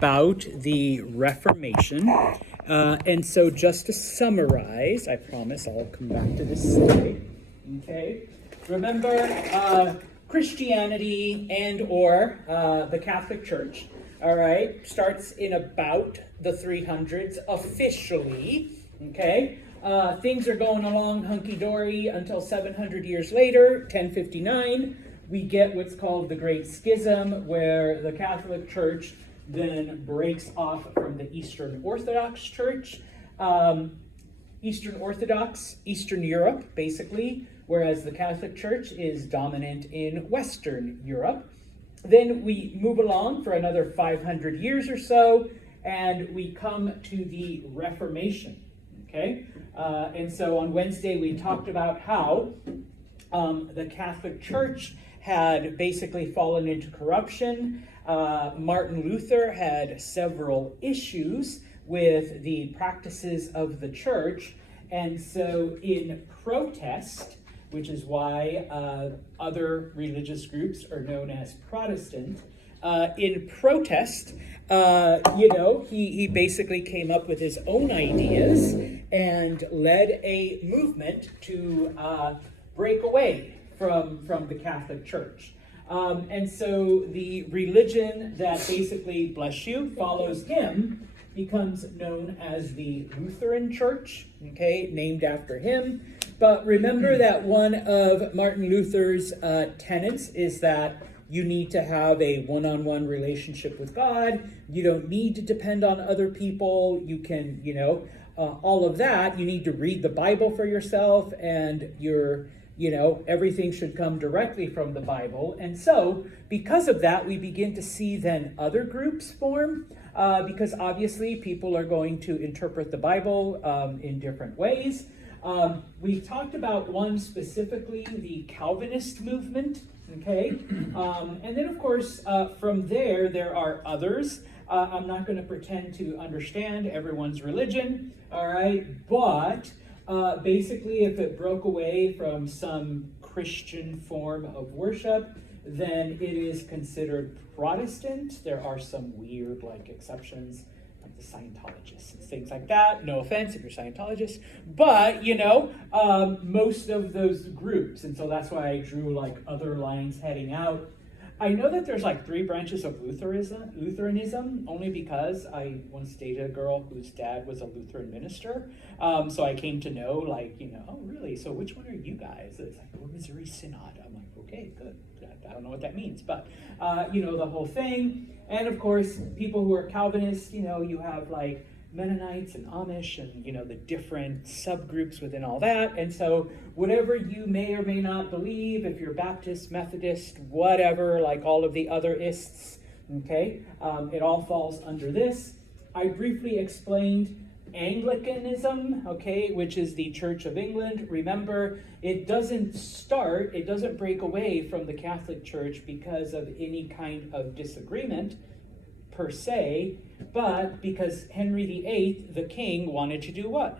about the Reformation. And so just to summarize, I promise I'll come back to this slide. Okay. Remember, Christianity and or the Catholic Church, all right, starts in about the 300s officially, okay? Things are going along hunky-dory until 700 years later, 1059, we get what's called the Great Schism, where the Catholic Church then breaks off from the Eastern Orthodox Church. Eastern Orthodox, Eastern Europe, basically, whereas the Catholic Church is dominant in Western Europe. Then we move along for another 500 years or so, and we come to the Reformation, okay? And so on Wednesday, we talked about how the Catholic Church had basically fallen into corruption. Martin Luther had several issues with the practices of the church, and so in protest, which is why other religious groups are known as Protestant. In protest, he basically came up with his own ideas and led a movement to break away from the Catholic Church. And so the religion that basically, bless you, follows him becomes known as the Lutheran Church, okay, named after him. But remember that one of Martin Luther's tenets is that you need to have a one-on-one relationship with God. You don't need to depend on other people. You can, all of that. You need to read the Bible for yourself, and everything should come directly from the Bible. And so, because of that, we begin to see then other groups form, because obviously people are going to interpret the Bible in different ways. We talked about one specifically, the Calvinist movement, okay? And then, of course, from there are others. I'm not going to pretend to understand everyone's religion, all right? But basically, if it broke away from some Christian form of worship, then it is considered Protestant. There are some weird, exceptions, like the Scientologists and things like that. No offense if you're Scientologists, but most of those groups, and so that's why I drew other lines heading out. I know that there's 3 branches of Lutheranism, only because I once dated a girl whose dad was a Lutheran minister. So I came to know, oh, really? So which one are you guys? It's we're Missouri Synod. I'm like, okay, good. I don't know what that means, but, the whole thing. And of course, people who are Calvinists, you have Mennonites and Amish and, the different subgroups within all that. And so whatever you may or may not believe, if you're Baptist, Methodist, whatever, all of the other ists, okay, it all falls under this. I briefly explained Anglicanism, okay, which is the Church of England. Remember, it doesn't break away from the Catholic Church because of any kind of disagreement per se, but because Henry VIII, the king, wanted to do what?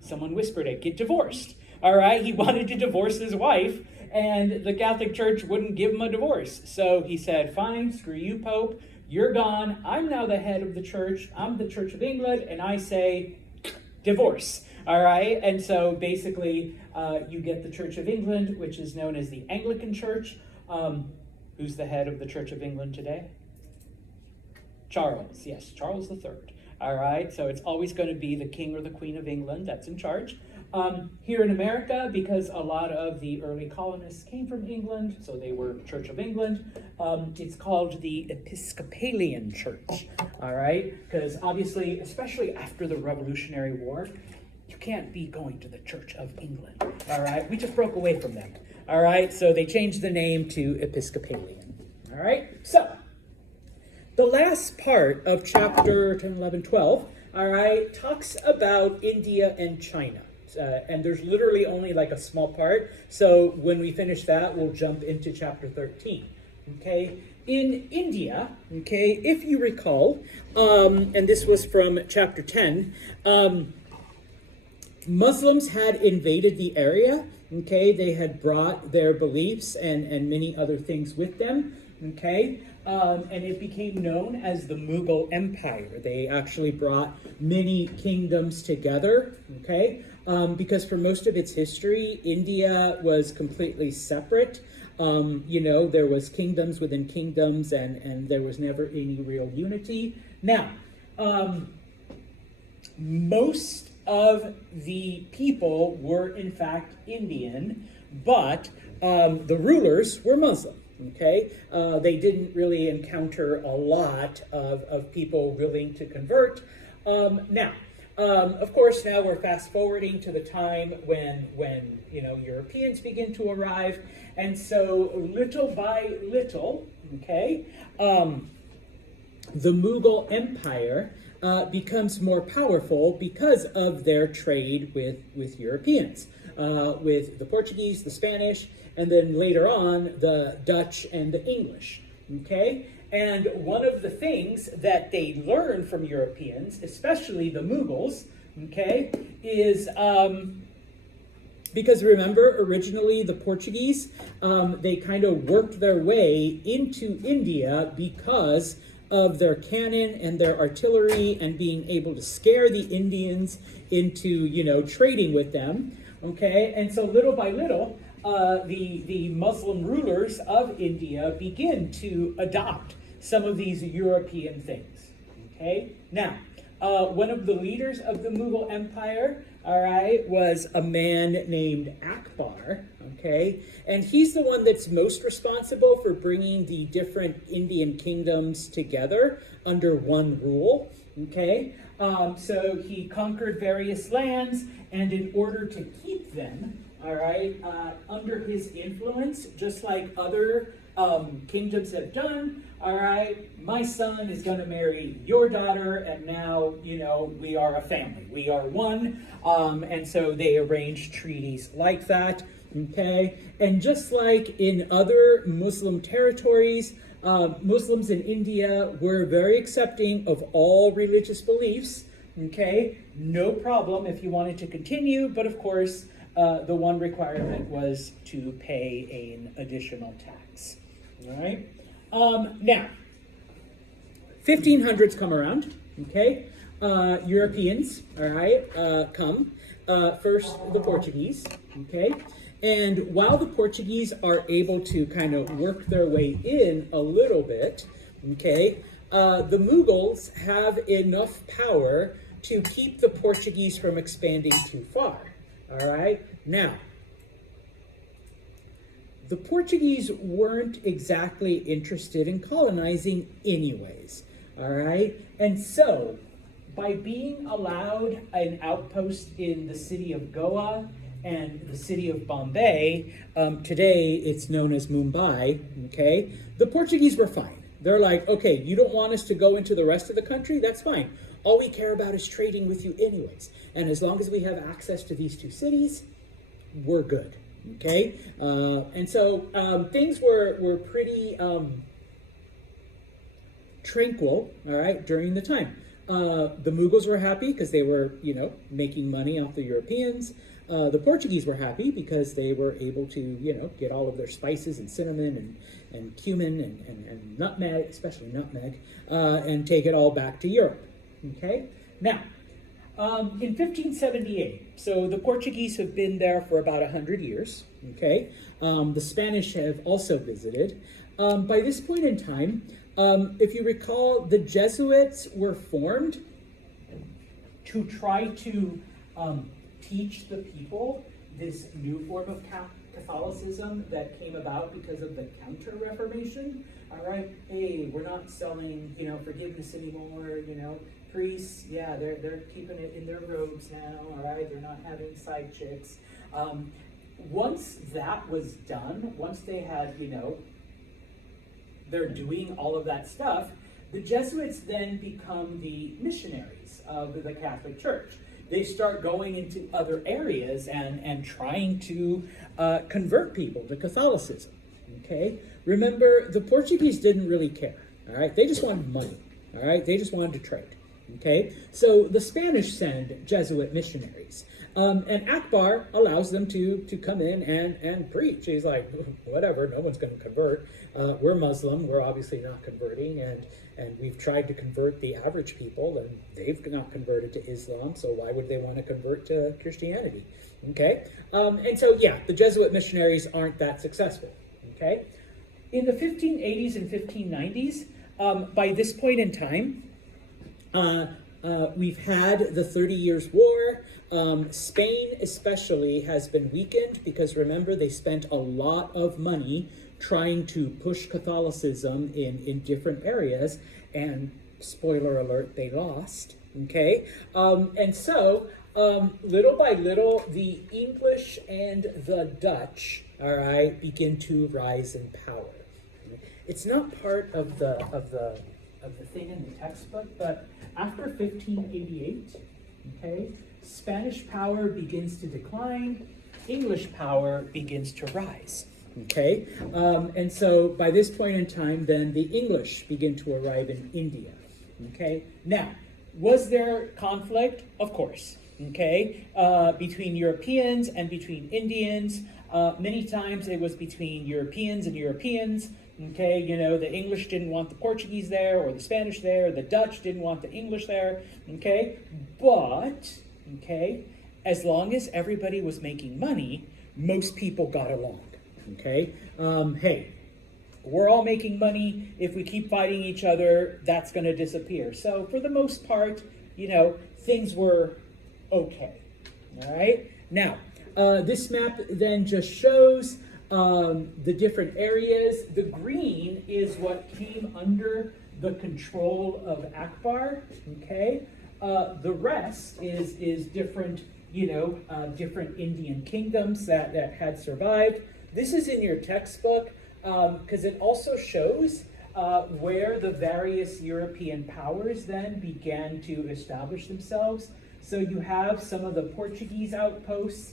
Someone whispered it, get divorced. All right, he wanted to divorce his wife, and the Catholic Church wouldn't give him a divorce. So he said, fine, screw you, Pope. You're gone. I'm now the head of the church. I'm the Church of England, and I say divorce. All right? And so basically, you get the Church of England, which is known as the Anglican Church. Who's the head of the Church of England today? Charles. Yes, Charles III. All right? So it's always going to be the King or the Queen of England that's in charge. Here in America, because a lot of the early colonists came from England, so they were Church of England, it's called the Episcopalian Church, all right? Because obviously, especially after the Revolutionary War, you can't be going to the Church of England, all right? We just broke away from them, all right? So they changed the name to Episcopalian, all right? So the last part of chapter 10, 11, 12, all right, talks about India and China. And there's literally only a small part. So when we finish that, we'll jump into chapter 13. Okay? In India, okay, if you recall, and this was from chapter 10, Muslims had invaded the area. Okay? They had brought their beliefs and many other things with them. Okay? and it became known as the Mughal Empire. They actually brought many kingdoms together, okay? Because for most of its history, India was completely separate. There was kingdoms within kingdoms, and there was never any real unity. Now, most of the people were in fact Indian, but the rulers were Muslim. Okay, they didn't really encounter a lot of people willing to convert. Of course, now we're fast forwarding to the time when Europeans begin to arrive, and so little by little, okay, the Mughal Empire becomes more powerful because of their trade with Europeans, with the Portuguese, the Spanish, and then later on the Dutch and the English. Okay, and one of the things that they learned from Europeans, especially the Mughals, okay, is because remember, originally the Portuguese, they kind of worked their way into India because of their cannon and their artillery and being able to scare the Indians into, trading with them. Okay, and so little by little, the Muslim rulers of India begin to adopt some of these European things. Okay, now, one of the leaders of the Mughal Empire, all right, was a man named Akbar, okay? And he's the one that's most responsible for bringing the different Indian kingdoms together under one rule, okay? So he conquered various lands, and in order to keep them, all right, under his influence, just like other kingdoms have done, all right, my son is going to marry your daughter, and now, we are a family. We are one, and so they arranged treaties like that, okay? And just like in other Muslim territories, Muslims in India were very accepting of all religious beliefs, okay? No problem if you wanted to continue, but of course, the one requirement was to pay an additional tax, all right? Now, 1500s come around, okay? Europeans, all right, come. First, the Portuguese, okay? And while the Portuguese are able to kind of work their way in a little bit, okay, the Mughals have enough power to keep the Portuguese from expanding too far, all right? Now, the Portuguese weren't exactly interested in colonizing anyways, all right? And so, by being allowed an outpost in the city of Goa and the city of Bombay, today it's known as Mumbai, okay? The Portuguese were fine. They're like, okay, you don't want us to go into the rest of the country? That's fine. All we care about is trading with you anyways. And as long as we have access to these two cities, we're good. Okay, and so things were pretty tranquil, all right, during the time. The Mughals were happy because they were, making money off the Europeans. The Portuguese were happy because they were able to, get all of their spices and cinnamon and cumin and nutmeg, especially nutmeg, and take it all back to Europe. Okay, now, in 1578, so the Portuguese have been there for about 100 years, okay? The Spanish have also visited. By this point in time, if you recall, the Jesuits were formed to try to teach the people this new form of Catholicism that came about because of the Counter-Reformation. All right, hey, we're not selling, forgiveness anymore, priests, yeah, they're keeping it in their robes now, all right? They're not having side chicks. Once that was done, once they had, they're doing all of that stuff, the Jesuits then become the missionaries of the Catholic Church. They start going into other areas and trying to convert people to Catholicism, okay? Remember, the Portuguese didn't really care, all right? They just wanted money, all right? They just wanted to trade. Okay, so the Spanish send Jesuit missionaries, and Akbar allows them to come in and preach. He's like, whatever, no one's going to convert. We're Muslim, we're obviously not converting, and we've tried to convert the average people, and they've not converted to Islam, so why would they want to convert to Christianity? Okay, and so yeah, the Jesuit missionaries aren't that successful. Okay, in the 1580s and 1590s, by this point in time, we've had the 30 Years' War. Spain especially has been weakened because remember, they spent a lot of money trying to push Catholicism in different areas, and spoiler alert, they lost. Okay, and so little by little, the English and the Dutch, all right, begin to rise in power. It's not part of the thing in the textbook, but after 1588, okay, Spanish power begins to decline, English power begins to rise. Okay, and so by this point in time, then the English begin to arrive in India. Okay, now, was there conflict? Of course. Okay, between Europeans and between Indians. Many times it was between Europeans and Europeans. Okay, you know, the English didn't want the Portuguese there, or the Spanish there, the Dutch didn't want the English there. Okay, but, okay, as long as everybody was making money, most people got along. Okay, hey, we're all making money. If we keep fighting each other, that's going to disappear. So for the most part, you know, things were okay. All right. Now, this map then just shows the different areas. The green is what came under the control of Akbar. Okay. The rest is different, you know, different Indian kingdoms that had survived. This is in your textbook because it also shows where the various European powers then began to establish themselves. So you have some of the Portuguese outposts,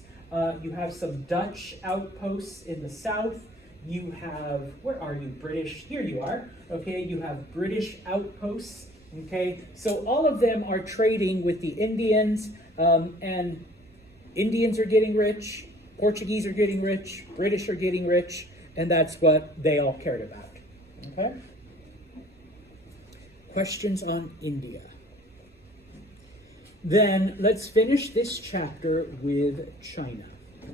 you have some Dutch outposts in the south, you have, where are you, British? Here you are, okay, you have British outposts, okay? So all of them are trading with the Indians, and Indians are getting rich, Portuguese are getting rich, British are getting rich, and that's what they all cared about, okay? Questions on India? Then let's finish this chapter with China,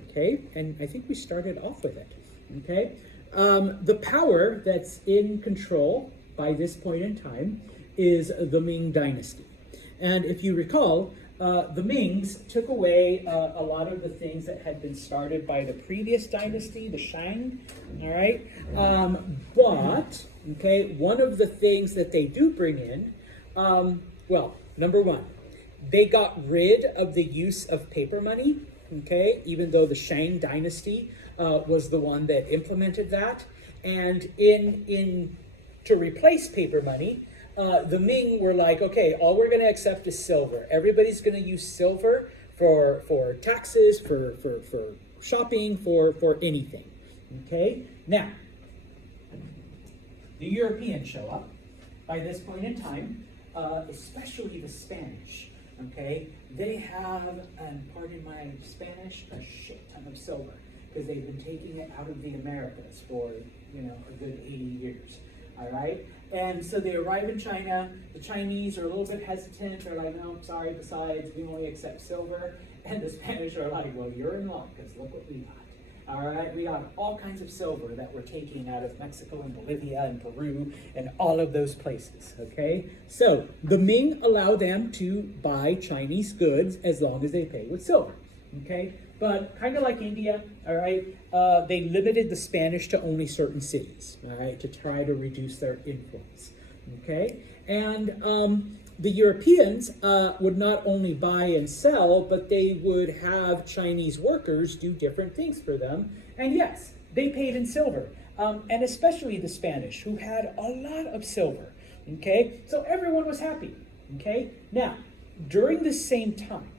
okay? And I think we started off with it, okay? The power that's in control by this point in time is the Ming Dynasty. And if you recall, the Mings took away a lot of the things that had been started by the previous dynasty, the Shang, all right? But, okay, one of the things that they do bring in, well, number one, they got rid of the use of paper money, okay, even though the Shang dynasty was the one that implemented that. And to replace paper money, the Ming were like, okay, all we're going to accept is silver. Everybody's going to use silver for taxes, for shopping, for anything. Okay? Now, the Europeans show up by this point in time, especially the Spanish. Okay? They have, and pardon my Spanish, a shit ton of silver because they've been taking it out of the Americas for, you know, a good 80 years. All right? And so they arrive in China. The Chinese are a little bit hesitant. They're like, no, sorry, besides, we only accept silver. And the Spanish are like, well, you're in luck because look what we got. All right, we got all kinds of silver that we're taking out of Mexico and Bolivia and Peru and all of those places, okay? So the Ming allow them to buy Chinese goods as long as they pay with silver, okay? But kind of like India, all right, they limited the Spanish to only certain cities, all right, to try to reduce their influence, okay? And the Europeans would not only buy and sell, but they would have Chinese workers do different things for them. And yes, they paid in silver, and especially the Spanish, who had a lot of silver, okay? So everyone was happy, okay? Now, during the same time,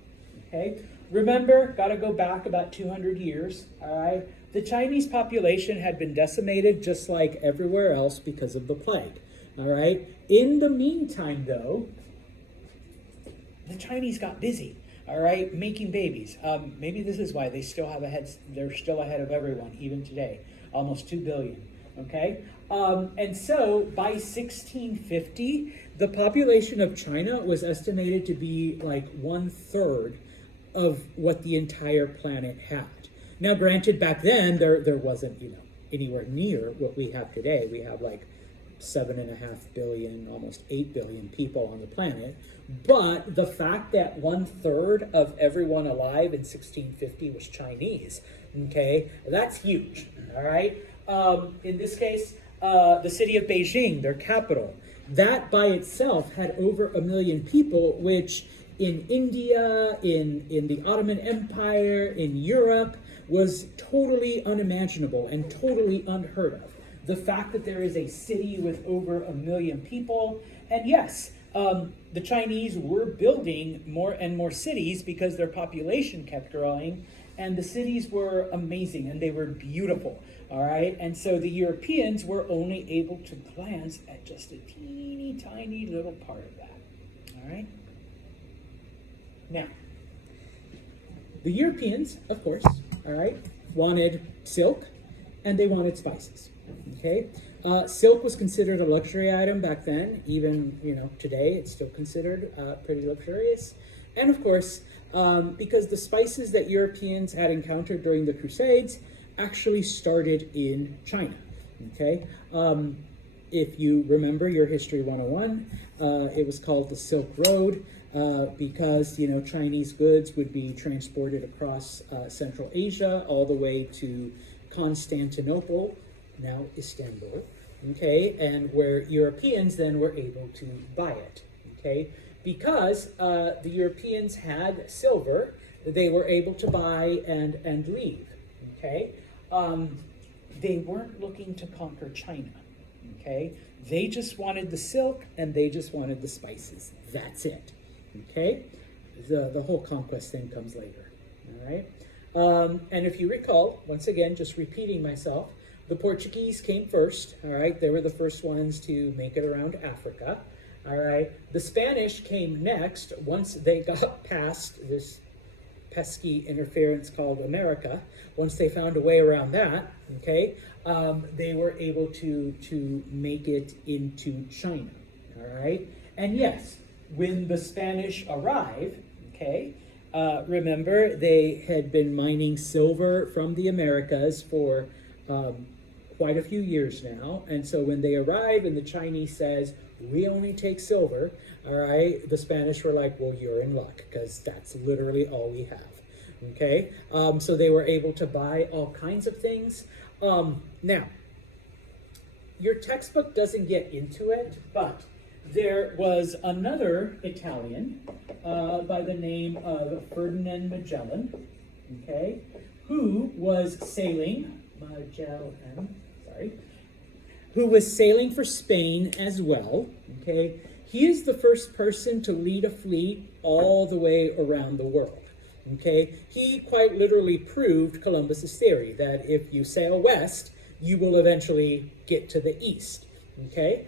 okay, remember, got to go back about 200 years, all right? The Chinese population had been decimated just like everywhere else because of the plague, all right? In the meantime, though, Chinese got busy, all right, making babies. Maybe this is why they're still ahead of everyone, even today, almost 2 billion, okay? And so by 1650, the population of China was estimated to be like 1/3 of what the entire planet had. Now, granted, back then there wasn't, anywhere near what we have today. We have like 7.5 billion, almost 8 billion people on the planet. But the fact that 1/3 of everyone alive in 1650 was Chinese, okay, that's huge. All right. In this case, the city of Beijing, their capital, that by itself had over 1 million people, which in India, in the Ottoman Empire, in Europe, was totally unimaginable and totally unheard of. The fact that there is a city with over 1 million people, and yes, the Chinese were building more and more cities because their population kept growing, and the cities were amazing and they were beautiful, all right? And so the Europeans were only able to glance at just a teeny tiny little part of that, all right? Now, the Europeans, of course, all right, wanted silk and they wanted spices, okay? Silk was considered a luxury item back then. Even, today it's still considered pretty luxurious. And of course, because the spices that Europeans had encountered during the Crusades actually started in China, okay? If you remember your History 101, it was called the Silk Road because, Chinese goods would be transported across Central Asia all the way to Constantinople, now Istanbul, okay, and where Europeans then were able to buy it, okay? Because the Europeans had silver, they were able to buy and leave, okay? They weren't looking to conquer China, okay? They just wanted the silk and they just wanted the spices. That's it, okay? The whole conquest thing comes later, all right? And if you recall, once again, just repeating myself, the Portuguese came first, all right? They were the first ones to make it around Africa, all right? The Spanish came next once they got past this pesky interference called America. Once they found a way around that, okay, they were able to make it into China, all right? And yes, when the Spanish arrived, okay, remember they had been mining silver from the Americas for quite a few years now. And so when they arrive and the Chinese says, we only take silver, all right, the Spanish were like, well, you're in luck because that's literally all we have, okay? So they were able to buy all kinds of things. Now, your textbook doesn't get into it, but there was another Italian by the name of Ferdinand Magellan, okay, who was sailing, who was sailing for Spain as well, okay? He is the first person to lead a fleet all the way around the world, okay? He quite literally proved Columbus's theory that if you sail west, you will eventually get to the east, okay?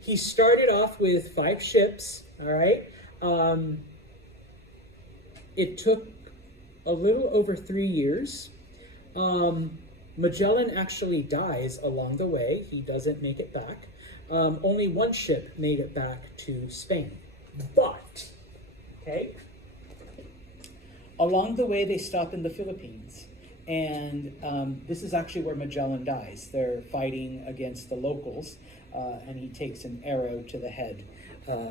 He started off with 5 ships, all right? It took a little over 3 years. Magellan actually dies along the way. He doesn't make it back. Only 1 ship made it back to Spain. But, okay, along the way they stop in the Philippines. And this is actually where Magellan dies. They're fighting against the locals, and he takes an arrow to the head,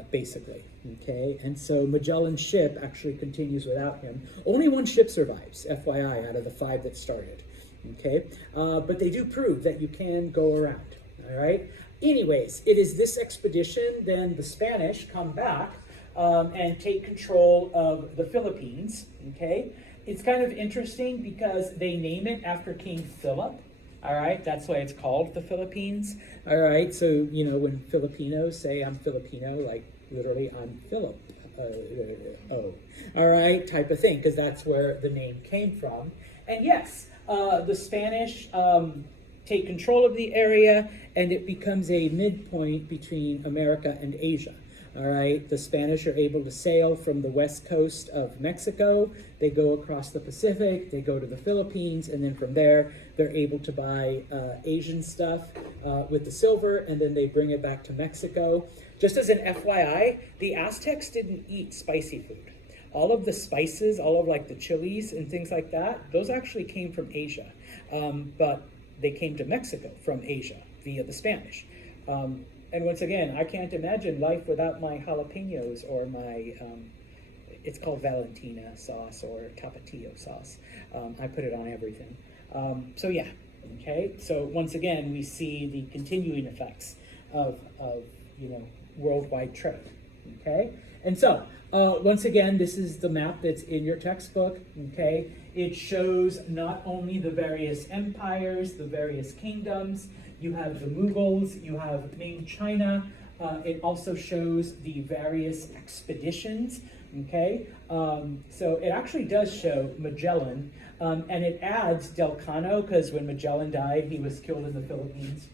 basically, okay? And so Magellan's ship actually continues without him. Only 1 ship survives, FYI, out of the 5 that started, okay? But they do prove that you can go around, all right? Anyways, it is this expedition, then the Spanish come back and take control of the Philippines, okay? It's kind of interesting because they name it after King Philip, all right? That's why it's called the Philippines, all right? So, when Filipinos say I'm Filipino, like literally I'm Philip, all right, type of thing, because that's where the name came from. And yes, the Spanish take control of the area and it becomes a midpoint between America and Asia. All right, the Spanish are able to sail from the west coast of Mexico. They go across the Pacific, they go to the Philippines, and then from there, they're able to buy Asian stuff with the silver, and then they bring it back to Mexico. Just as an FYI, the Aztecs didn't eat spicy food. All of the spices, all of like the chilies and things like that, those actually came from Asia. But they came to Mexico from Asia via the Spanish. And once again, I can't imagine life without my jalapenos or my, it's called Valentina sauce or Tapatio sauce. I put it on everything. So yeah, okay. So once again, we see the continuing effects of worldwide trade, okay? And so, once again, this is the map that's in your textbook, okay? It shows not only the various empires, the various kingdoms, you have the Mughals, you have Ming China. It also shows the various expeditions, okay? So it actually does show Magellan, and it adds Del Cano, because when Magellan died, he was killed in the Philippines,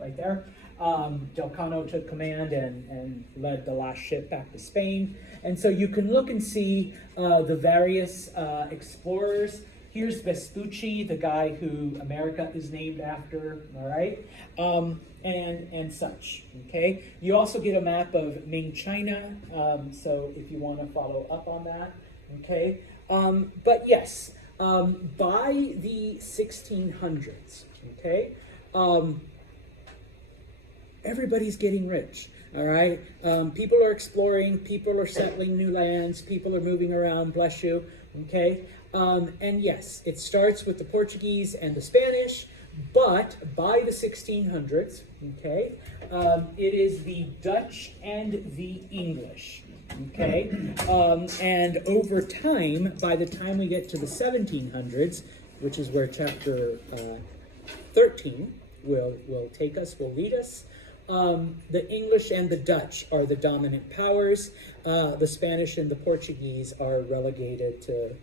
right there. Del Cano took command and led the last ship back to Spain. And so you can look and see the various explorers. Here's Vespucci, the guy who America is named after, all right? And such, okay? You also get a map of Ming China, so if you want to follow up on that, okay? But yes, by the 1600s, okay, everybody's getting rich, all right? People are exploring, people are settling new lands, people are moving around, bless you, okay? And yes, it starts with the Portuguese and the Spanish, but by the 1600s, okay, it is the Dutch and the English, okay? And over time, by the time we get to the 1700s, which is where chapter 13 will take us, will lead us, the English and the Dutch are the dominant powers. The Spanish and the Portuguese are relegated to,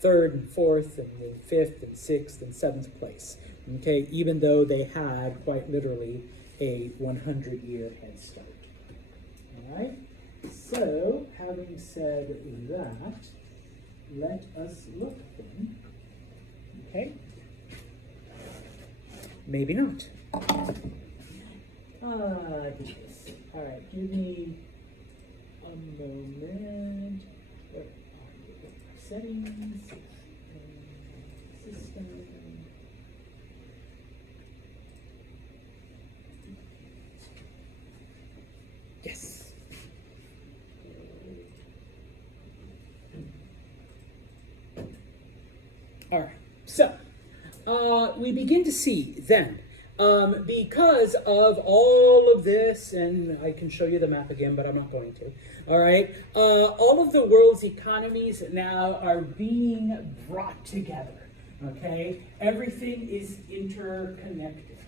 third and fourth and then fifth and sixth and seventh place. Okay, even though they had quite literally a 100-year head start. All right. So, having said that, let us look then. Okay. Maybe not. All right, give me a moment. Where are you? Settings, system. Yes. All right, so we begin to see then. Because of all of this, and I can show you the map again, but I'm not going to, all right? All of the world's economies now are being brought together, okay? Everything is interconnected.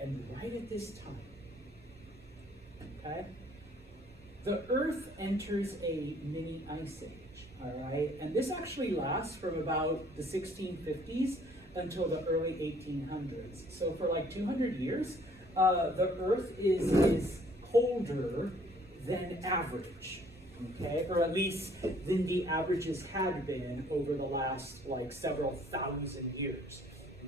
And right at this time, okay, the Earth enters a mini ice age, all right? And this actually lasts from about the 1650s until the early 1800s. So for like 200 years, the Earth is colder than average, okay? Or at least than the averages had been over the last like several thousand years,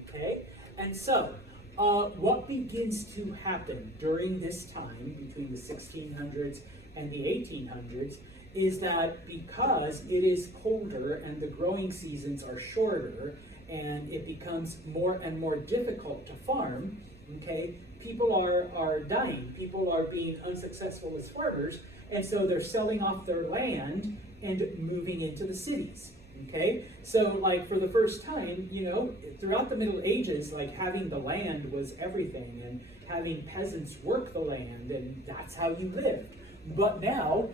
okay? And so, what begins to happen during this time between the 1600s and the 1800s is that because it is colder and the growing seasons are shorter, and it becomes more and more difficult to farm, okay? People are dying. People are being unsuccessful as farmers, and so they're selling off their land and moving into the cities, okay? So, like, for the first time, throughout the Middle Ages, like, having the land was everything, and having peasants work the land, and that's how you lived. But now,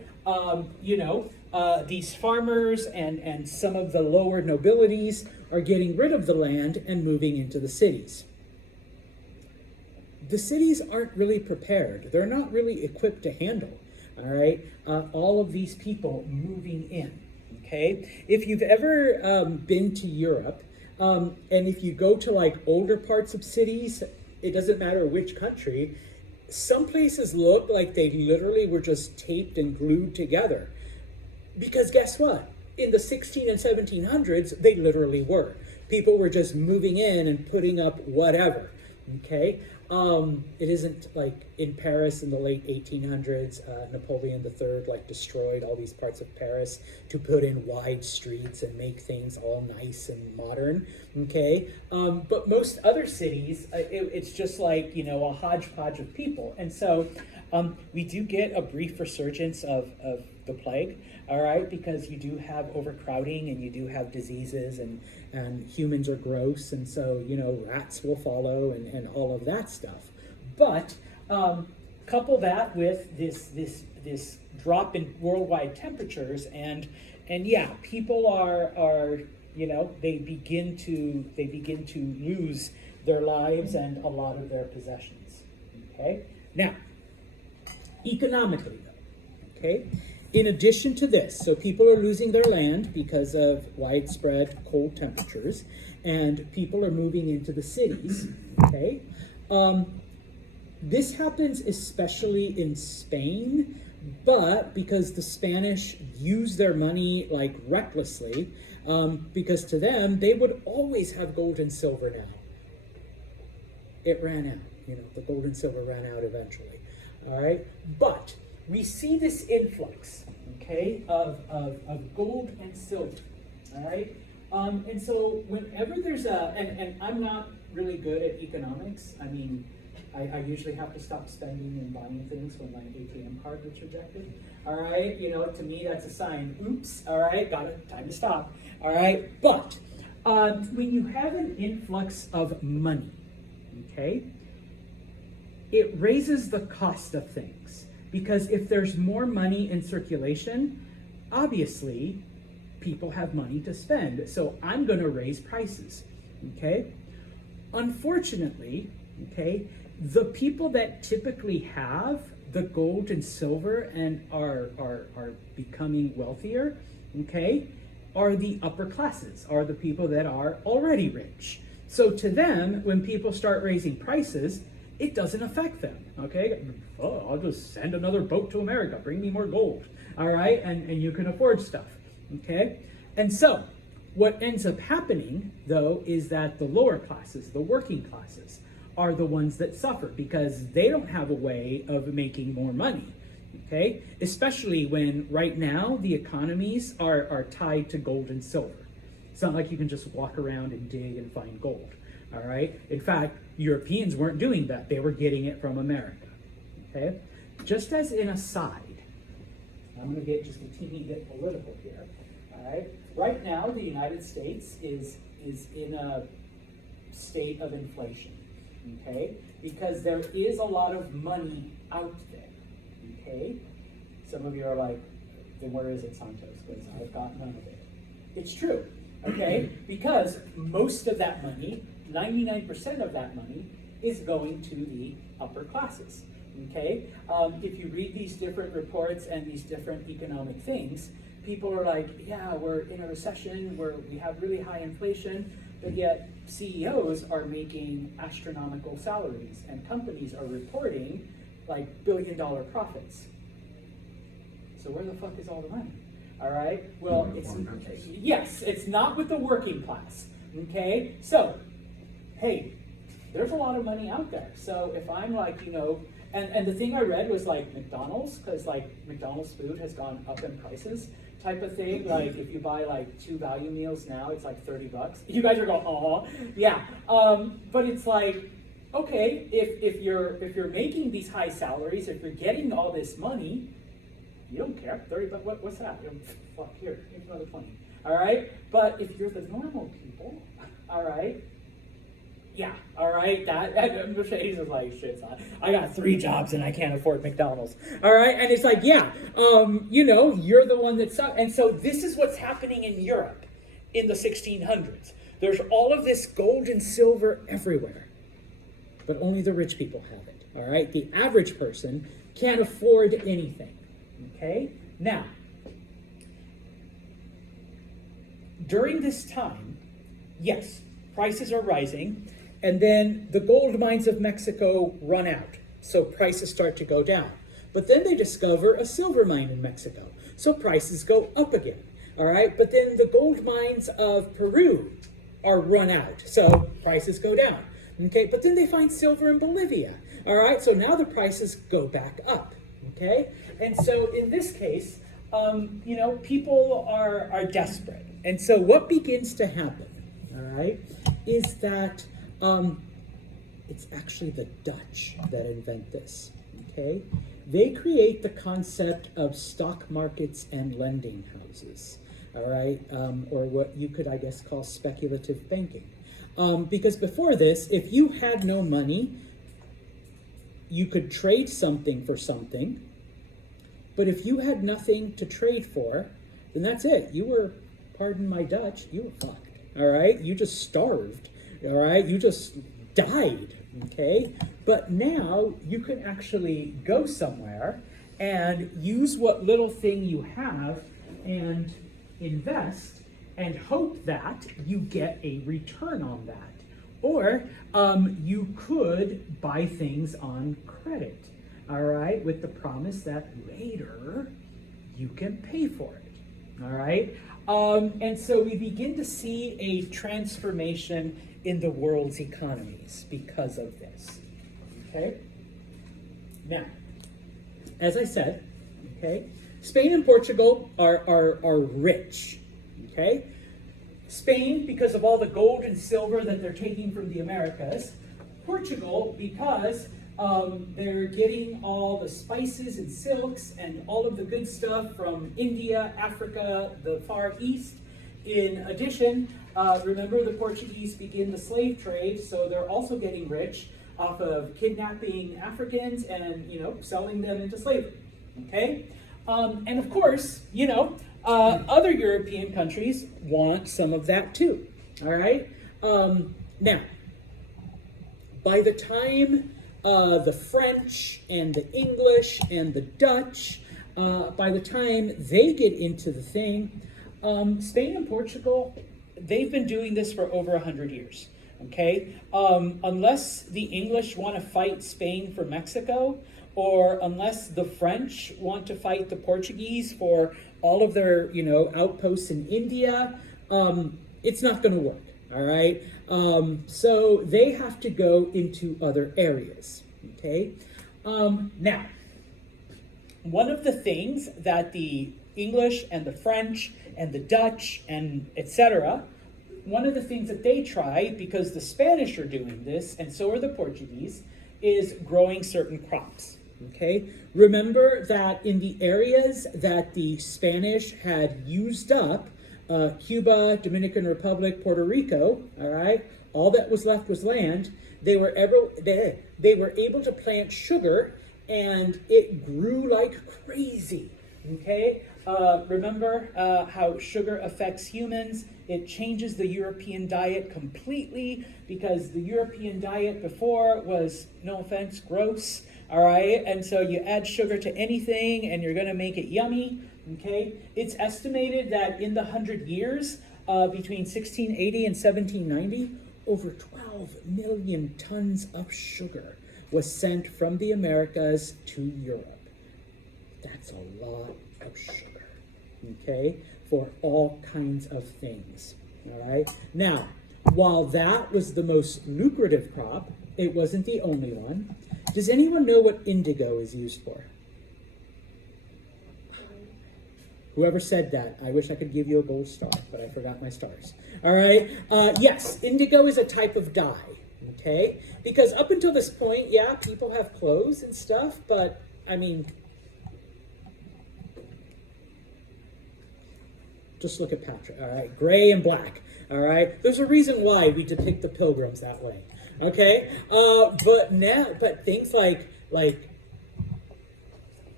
these farmers and some of the lower nobilities are getting rid of the land and moving into the cities. The cities aren't really prepared. They're not really equipped to handle, all right, all of these people moving in, okay? If you've ever been to Europe, and if you go to like older parts of cities, it doesn't matter which country, some places look like they literally were just taped and glued together. Because guess what? In the 16 and 1700s, they literally were. People were just moving in and putting up whatever. Okay? It isn't like in Paris in the late 1800s, Napoleon III like destroyed all these parts of Paris to put in wide streets and make things all nice and modern. Okay, but most other cities, it's just like, you know, a hodgepodge of people, and so we do get a brief resurgence of the plague. All right, because you do have overcrowding and you do have diseases, and humans are gross, and so, you know, rats will follow and all of that stuff. But couple that with this drop in worldwide temperatures, and yeah, people are you know, they begin to lose their lives and a lot of their possessions. Okay, now economically though, okay. In addition to this, so people are losing their land because of widespread cold temperatures, and people are moving into the cities, okay? This happens especially in Spain, but because the Spanish use their money like recklessly, because to them, they would always have gold and silver now. It ran out, you know, the gold and silver ran out eventually, all right? But we see this influx, okay, of gold and silver, all right? And so whenever there's and I'm not really good at economics. I mean, I usually have to stop spending and buying things when my ATM card gets rejected, all right? You know, to me, that's a sign, oops, all right, time to stop, all right? But when you have an influx of money, okay, it raises the cost of things. Because if there's more money in circulation, obviously people have money to spend. So I'm going to raise prices, okay? Unfortunately, okay, the people that typically have the gold and silver and are becoming wealthier, okay, are the upper classes, are the people that are already rich. So to them, when people start raising prices, it doesn't affect them, okay? Oh, I'll just send another boat to America, bring me more gold, all right? And you can afford stuff, okay? And so what ends up happening, though, is that the lower classes, the working classes, are the ones that suffer because they don't have a way of making more money, okay? Especially when right now the economies are tied to gold and silver. It's not like you can just walk around and dig and find gold. All right. In fact, Europeans weren't doing that. They were getting it from America. Okay. Just as an aside, I'm going to get just a teeny bit political here. All right. Right now, the United States is in a state of inflation. Okay. Because there is a lot of money out there. Okay. Some of you are like, then where is it, Santos? Because I've got none of it. It's true. Okay. Because most of that money, 99% of that money, is going to the upper classes, okay? If you read these different reports and these different economic things, people are like, yeah, we're in a recession, we have really high inflation, but yet CEOs are making astronomical salaries and companies are reporting like billion-dollar profits. So where the fuck is all the money? All right, well, it's not with the working class, okay? So, hey, there's a lot of money out there. So if I'm like, you know, and the thing I read was like McDonald's, because like McDonald's food has gone up in prices type of thing. Like if you buy like 2 value meals now, it's like $30. You guys are going, oh, yeah. But it's like, okay, if you're making these high salaries, if you're getting all this money, you don't care. $30, what's that? Fuck, here, here's another 20. All right? But if you're the normal people, all right, yeah, all right, that Mercedes is like, shit, I got 3 jobs and I can't afford McDonald's. All right, and it's like, yeah, you know, you're the one that's up. And so this is what's happening in Europe in the 1600s. There's all of this gold and silver everywhere, but only the rich people have it, all right? The average person can't afford anything, okay? Now, during this time, yes, prices are rising, and then the gold mines of Mexico run out. so prices start to go down. But then they discover a silver mine in Mexico, so prices go up again. All right, but then the gold mines of Peru are run out, so prices go down. Okay, but then they find silver in Bolivia. All right, so now the prices go back up. Okay, and so in this case, people are desperate, and so what begins to happen, all right, is that it's actually the Dutch that invent this. Okay, they create the concept of stock markets and lending houses. All right, or what you could, I guess, call speculative banking. Because before this, if you had no money, you could trade something for something. But if you had nothing to trade for, then that's it. You were, pardon my Dutch, you were fucked. All right, you just starved. All right, you just died. Okay, but now you can actually go somewhere and use what little thing you have and invest and hope that you get a return on that. Or you could buy things on credit, all right, with the promise that later you can pay for it, all right? And so we begin to see a transformation in the world's economies because of this, okay? Now, as I said, okay, Spain and Portugal are rich, okay? Spain, because of all the gold and silver that they're taking from the Americas. Portugal, because they're getting all the spices and silks and all of the good stuff from India, Africa, the Far East. In addition, remember the Portuguese begin the slave trade, so they're also getting rich off of kidnapping Africans and, selling them into slavery, okay? And of course, other European countries want some of that too, all right? Now, by the time the French and the English and the Dutch, by the time they get into the thing, Spain and Portugal, they've been doing this for over 100 years, okay? Unless the English want to fight Spain for Mexico, or unless the French want to fight the Portuguese for all of their, outposts in India, it's not going to work, all right? So they have to go into other areas, okay? Now, one of the things that the English and the French and the Dutch and etc., one of the things that they tried, because the Spanish are doing this, and so are the Portuguese, is growing certain crops. Okay, remember that in the areas that the Spanish had used up, Cuba, Dominican Republic, Puerto Rico, all right, all that was left was land. They were able to plant sugar, and it grew like crazy. Okay, remember how sugar affects humans? It changes the European diet completely, because the European diet before was, no offense, gross. All right, and so you add sugar to anything and you're going to make it yummy, okay? It's estimated that in the 100 years, between 1680 and 1790, over 12 million tons of sugar was sent from the Americas to Europe. That's a lot of sugar, okay, for all kinds of things, all right? Now, while that was the most lucrative crop, it wasn't the only one. Does anyone know what indigo is used for? Whoever said that, I wish I could give you a gold star, but I forgot my stars. All right. Yes, indigo is a type of dye. Okay. Because up until this point, yeah, people have clothes and stuff, but I mean, just look at Patrick. All right. Gray and black. All right. There's a reason why we depict the pilgrims that way. Okay, but things like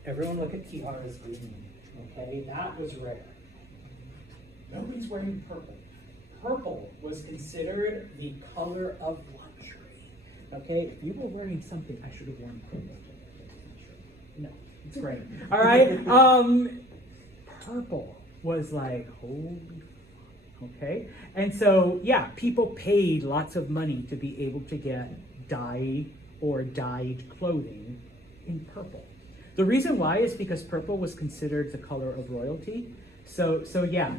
everyone look at Kiara's green. Okay, that was rare. Nobody's wearing purple. Purple was considered the color of luxury. Okay, if you were wearing something, I should have worn purple. No, it's great. All right, purple was like holy. Okay, and so, yeah, people paid lots of money to be able to get dye or dyed clothing in purple. The reason why is because purple was considered the color of royalty. So yeah,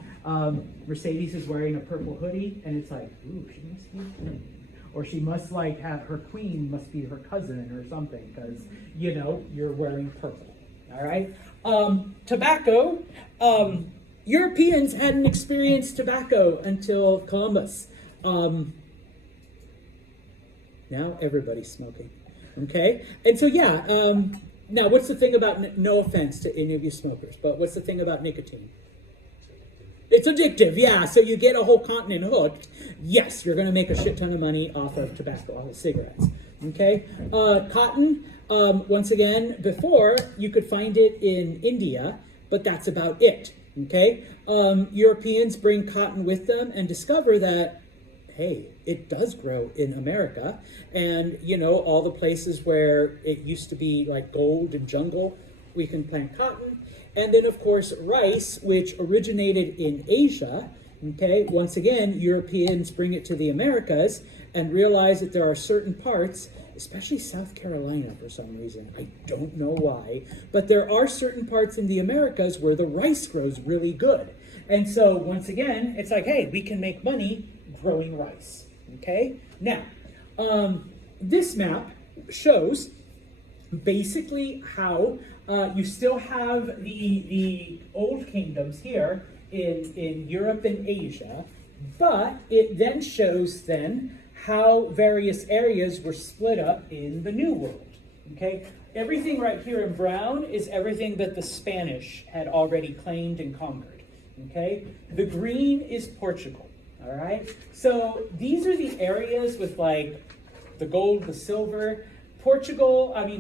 Mercedes is wearing a purple hoodie, and it's like, ooh, she must be a queen. Or she must like have, her queen must be her cousin or something, because, you know, you're wearing purple, all right? Tobacco, Europeans hadn't experienced tobacco until Columbus. Now everybody's smoking, okay? And so yeah, now what's the thing about, no offense to any of you smokers, but what's the thing about nicotine? It's addictive, yeah. So you get a whole continent hooked. Yes, you're going to make a shit ton of money off of tobacco, off of cigarettes. Okay? Cotton, once again, before you could find it in India, but that's about it. Okay? Europeans bring cotton with them and discover that, hey, it does grow in America. And, you know, all the places where it used to be like gold and jungle, we can plant cotton. And then, of course, rice, which originated in Asia. Okay, once again, Europeans bring it to the Americas and realize that there are certain parts, especially South Carolina for some reason, I don't know why, but there are certain parts in the Americas where the rice grows really good. And so, once again, it's like, hey, we can make money growing rice. Okay, now, this map shows basically how you still have the old kingdoms here in Europe and Asia, but it then shows then how various areas were split up in the New World. Okay, everything right here in brown is everything that the Spanish had already claimed and conquered. Okay, the green is Portugal. All right, so these are the areas with like the gold, the silver.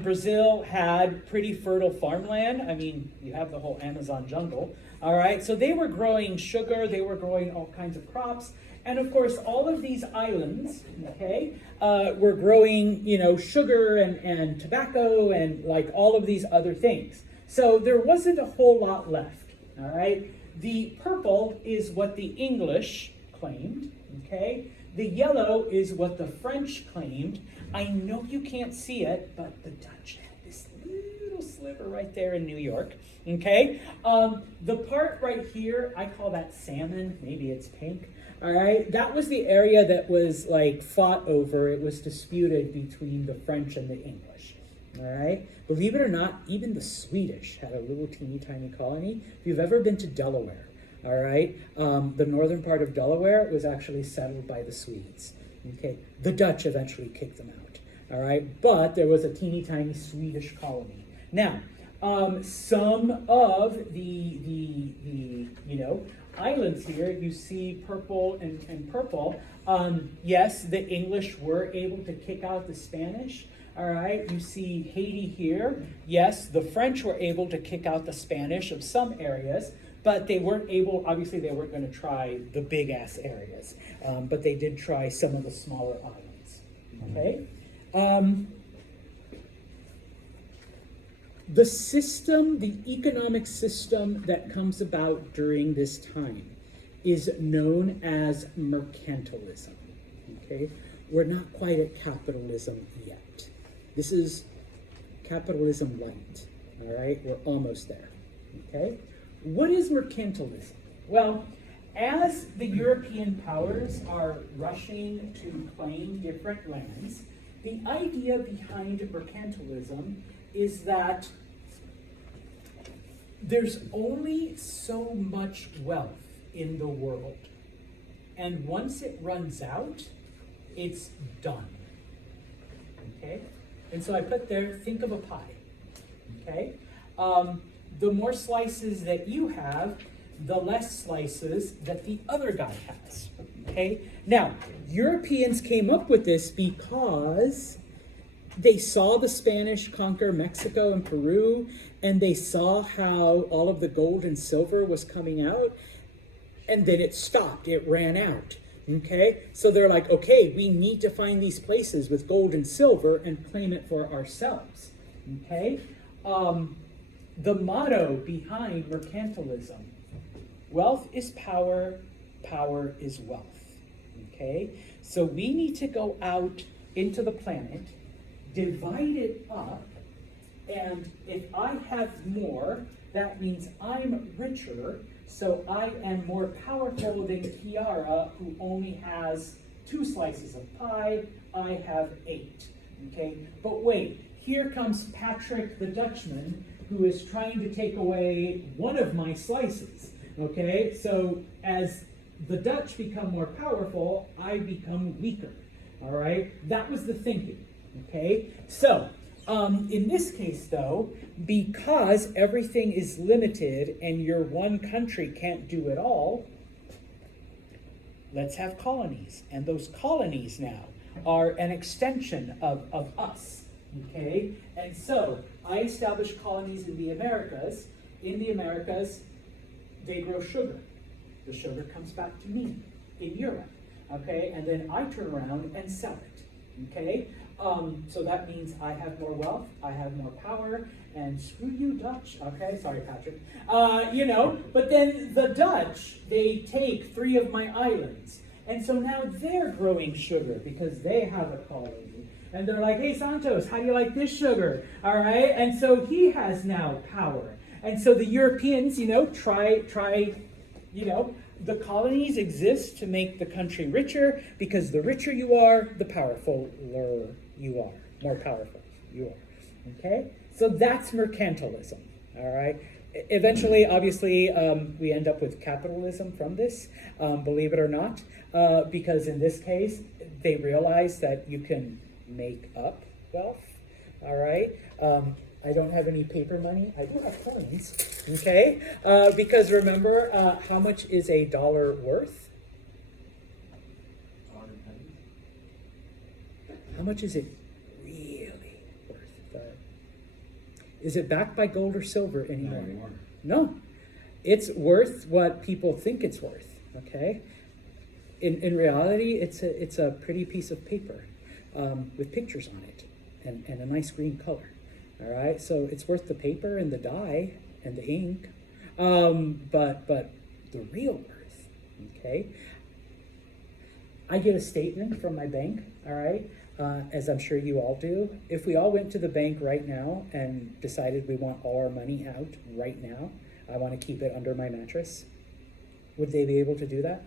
Brazil had pretty fertile farmland. I mean, you have the whole Amazon jungle. All right, so they were growing sugar, they were growing all kinds of crops. And of course, all of these islands, okay, were growing, you know, sugar and tobacco and like all of these other things. So there wasn't a whole lot left, all right? The purple is what the English claimed, okay? The yellow is what the French claimed. I know you can't see it, but the Dutch had this little sliver right there in New York, okay? The part right here, I call that salmon, maybe it's pink, all right? That was the area that was like fought over. It was disputed between the French and the English, all right? Believe it or not, even the Swedish had a little teeny tiny colony. If you've ever been to Delaware, all right, the northern part of Delaware was actually settled by the Swedes. Okay, the Dutch eventually kicked them out, all right? But there was a teeny tiny Swedish colony. Now, some of the you know, islands here, you see purple and purple. Yes, the English were able to kick out the Spanish, all right? You see Haiti here. Yes, the French were able to kick out the Spanish of some areas, but they weren't able, obviously they weren't going to try the big ass areas, but they did try some of the smaller islands, okay? The system, the economic system that comes about during this time is known as mercantilism, okay? We're not quite at capitalism yet. This is capitalism light, all right? We're almost there, okay? What is mercantilism? Well, as the European powers are rushing to claim different lands, the idea behind mercantilism is that there's only so much wealth in the world. And once it runs out, it's done. Okay? And so I put there, think of a pie. Okay? The more slices that you have, the less slices that the other guy has. Okay? Now, Europeans came up with this because they saw the Spanish conquer Mexico and Peru, and they saw how all of the gold and silver was coming out, and then it stopped, it ran out. Okay? So they're like, okay, we need to find these places with gold and silver and claim it for ourselves. Okay? The motto behind mercantilism, wealth is power, power is wealth. Okay? So we need to go out into the planet divide it up, and if I have more, that means I'm richer, so I am more powerful than Kiara, who only has 2 slices of pie. I have 8, okay? But wait, here comes Patrick the Dutchman, who is trying to take away one of my slices, okay? So as the Dutch become more powerful, I become weaker, all right? That was the thinking, okay? So, in this case, though, because everything is limited and your one country can't do it all, let's have colonies. And those colonies now are an extension of us, okay? And so I established colonies in the Americas. In the Americas, they grow sugar. The sugar comes back to me in Europe, okay? And then I turn around and sell it, okay? So that means I have more wealth, I have more power, and screw you, Dutch. Okay, sorry, Patrick. But then the Dutch, they take 3 of my islands. And so now they're growing sugar because they have a colony. And they're like, hey, Santos, how do you like this sugar? All right, and so he has now power. And so the Europeans, try, the colonies exist to make the country richer, because the richer you are, the powerfuler you are, more powerful you are, okay? So that's mercantilism, all right? Eventually, obviously, we end up with capitalism from this, believe it or not, because in this case, they realize that you can make up wealth, all right? I don't have any paper money. I do have coins, okay? Because remember, how much is a dollar worth? How much is it really worth? Is it backed by gold or silver anymore? Not anymore. No. It's worth what people think it's worth, okay? In reality, it's a pretty piece of paper with pictures on it and a nice green color. All right, so it's worth the paper and the dye and the ink, but the real worth, okay? I get a statement from my bank, all right, as I'm sure you all do. If we all went to the bank right now and decided we want all our money out right now, I want to keep it under my mattress, would they be able to do that?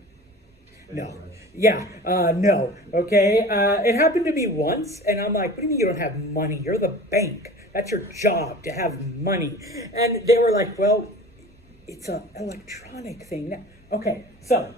No. Yeah, no, okay? It happened to me once, and I'm like, what do you mean you don't have money? You're the bank. That's your job, to have money. And they were like, well, it's an electronic thing. Okay, so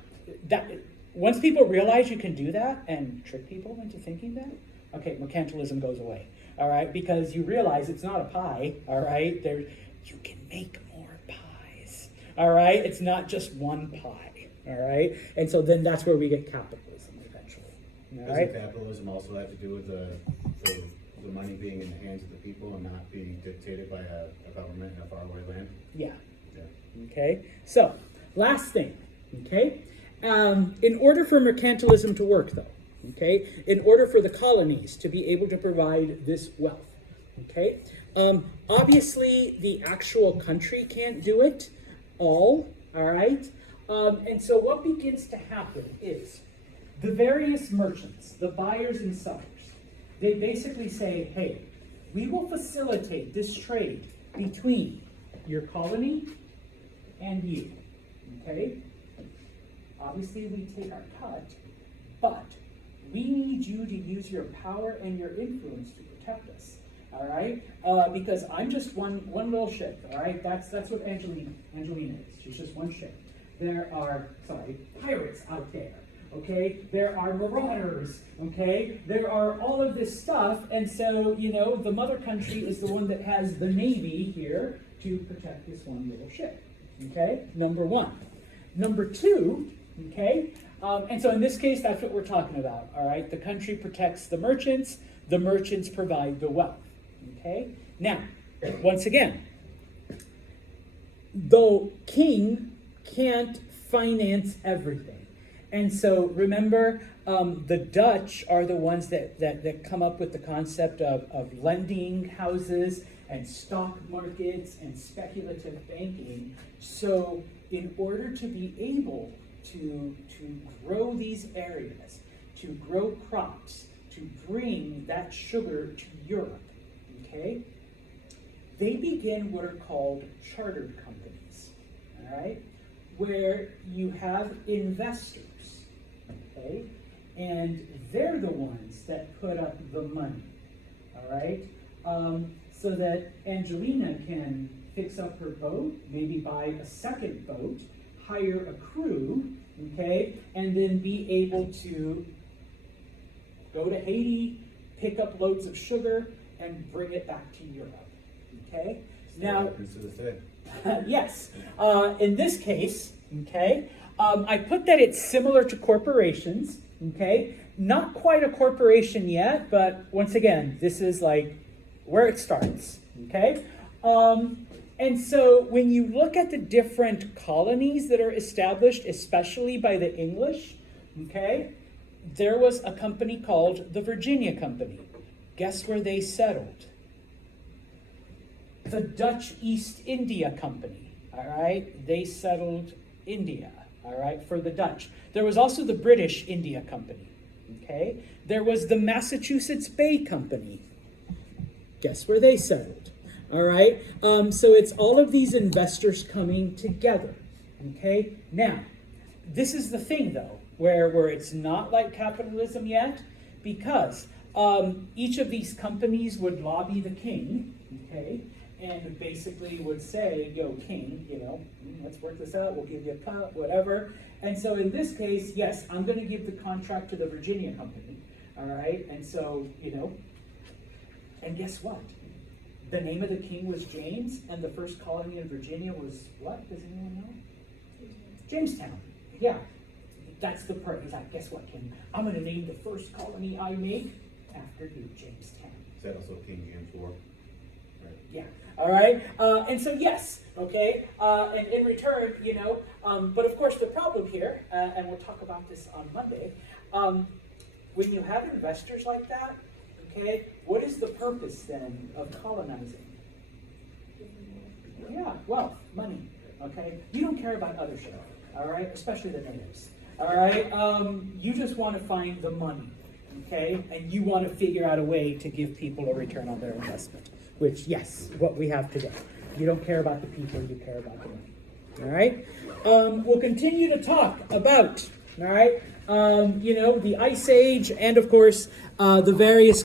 that once people realize you can do that and trick people into thinking that, okay, mercantilism goes away, all right? Because you realize it's not a pie, all right? You can make more pies, all right? It's not just one pie, all right? And so then that's where we get capitalism eventually, all right? Doesn't capitalism also have to do with the money being in the hands of the people and not being dictated by a government in a faraway land? Yeah. Okay, so last thing, okay? In order for mercantilism to work, though, okay, in order for the colonies to be able to provide this wealth, okay, obviously the actual country can't do it all right? And so what begins to happen is the various merchants, the buyers and sellers, they basically say, hey, we will facilitate this trade between your colony and you, okay? Obviously, we take our cut, but we need you to use your power and your influence to protect us, all right? Because I'm just one little ship, all right? That's what Angelina is. She's just one ship. There are, pirates out there, okay? There are marauders, okay? There are all of this stuff, and so, the mother country is the one that has the Navy here to protect this one little ship, okay? Number one. Number two, okay? And so in this case, that's what we're talking about, all right? The country protects the merchants provide the wealth, okay? Now, once again, the king can't finance everything. And so remember, the Dutch are the ones that come up with the concept of lending houses and stock markets and speculative banking. So in order to be able to grow these areas, to grow crops, to bring that sugar to Europe, okay, they begin what are called chartered companies, all right, where you have investors, okay, and they're the ones that put up the money, all right, so that Angelina can fix up her boat, maybe buy a second boat, hire a crew, okay, and then be able to go to Haiti, pick up loads of sugar, and bring it back to Europe, okay? Now, happens to this day. yes, in this case, okay, I put that it's similar to corporations, okay? Not quite a corporation yet, but once again, this is like where it starts, okay? And so when you look at the different colonies that are established, especially by the English, okay, there was a company called the Virginia Company. Guess where they settled? The Dutch East India Company, all right? They settled India, all right, for the Dutch. There was also the British India Company, okay? There was the Massachusetts Bay Company. Guess where they settled? All right, so it's all of these investors coming together, okay? Now, this is the thing, though, where it's not like capitalism yet, because each of these companies would lobby the king, okay, and basically would say, yo, king, you know, let's work this out, we'll give you a cut, whatever. And so in this case, yes, I'm going to give the contract to the Virginia Company, all right? And so, you know, and guess what? The name of the king was James, and the first colony in Virginia was what? Does anyone know? Jamestown. Yeah, that's the part. He's like, guess what, King? I'm going to name the first colony I make after you, Jamestown. Is that also King James War? Right. Yeah. All right. And so yes. Okay. And in return, you know. But of course, the problem here, and we'll talk about this on Monday. When you have investors like that. Okay, what is the purpose then of colonizing? Yeah, wealth, money. Okay, you don't care about other shit, all right, especially the natives. All right, you just want to find the money, okay, and you want to figure out a way to give people a return on their investment. Which, yes, what we have today. You don't care about the people; you care about the money. All right, we'll continue to talk about. All right, you know, the Ice Age, and of course, the various